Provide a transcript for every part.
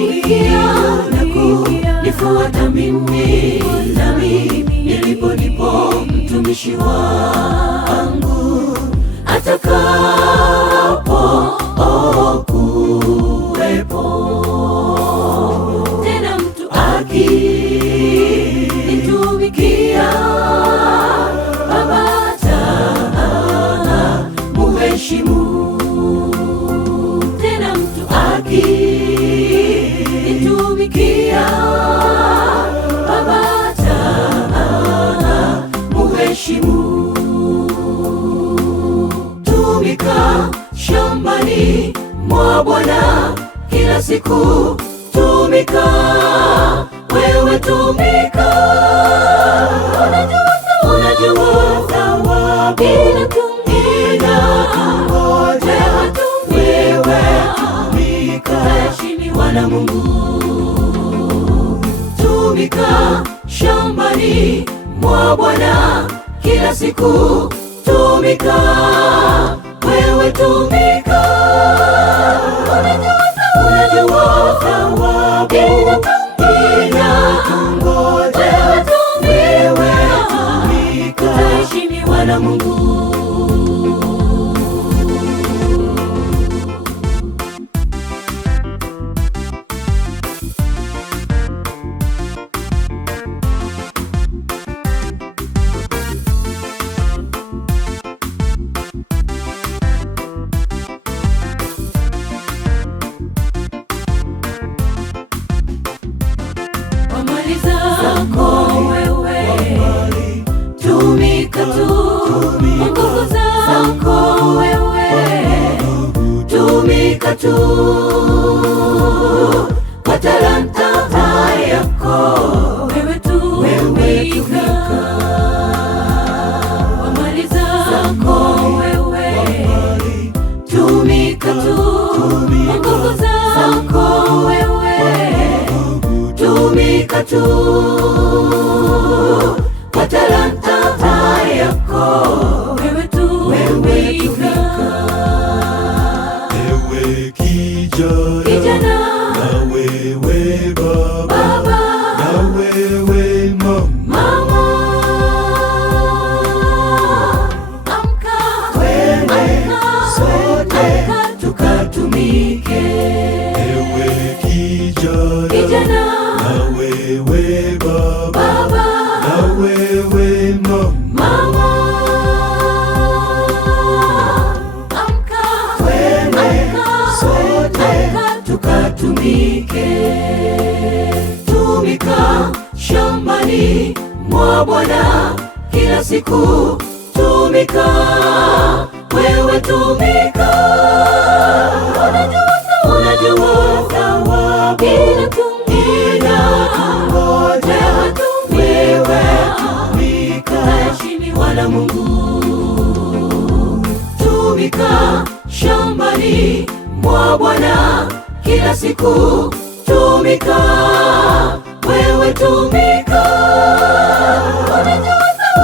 kunitumikia na kunifuata mimi, nami nilipo ndipo mtumishi wangu atakapo kuwepo. Tena mtu akinitumikia, Baba atamuheshimu. Tena mtu akinitumikia, Baba atamuheshimu. Tumika shambani mwa Bwana kila siku, tumika wewe, tumika. Unajua thawabu inakungoja wewe, tumika, heshimiwa na Mungu. Tumika shambani mwa Bwana kila siku, tumika wewe, tumika. Unajua thawabu inakungoja wewe, tumika, heshimiwa na Mungu. Zako wewe, tumika tu. Nguvu zako wewe, tumika tu. Kwa talanta yako wewe, tumika. Kwa mali zako wewe, tumika tu. Nguvu zako wewe, tumika tu. Kwa talanta yako wewe, tumika. Ewe kijana, na wewe baba, na wewe mama, amka, twende sote tukatumike. Ewe kijana, na wewe baba, na wewe mama, amka, twende sote tukatumike. Tumika shambani mwa Bwana kila siku, tumika wewe, tumika. Unajua thawabu inakungoja wewe, tumika, heshimiwa na Mungu. Tumika shambani mwa Bwana kila siku, tumika wewe, tumika.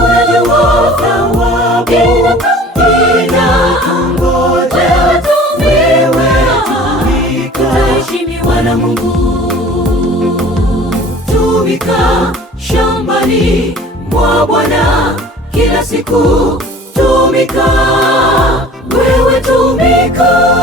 Unajua thawabu inakungoja wewe, tumika, heshimiwa na Mungu. Tumika shambani mwa Bwana kila siku, tumika wewe, tumika.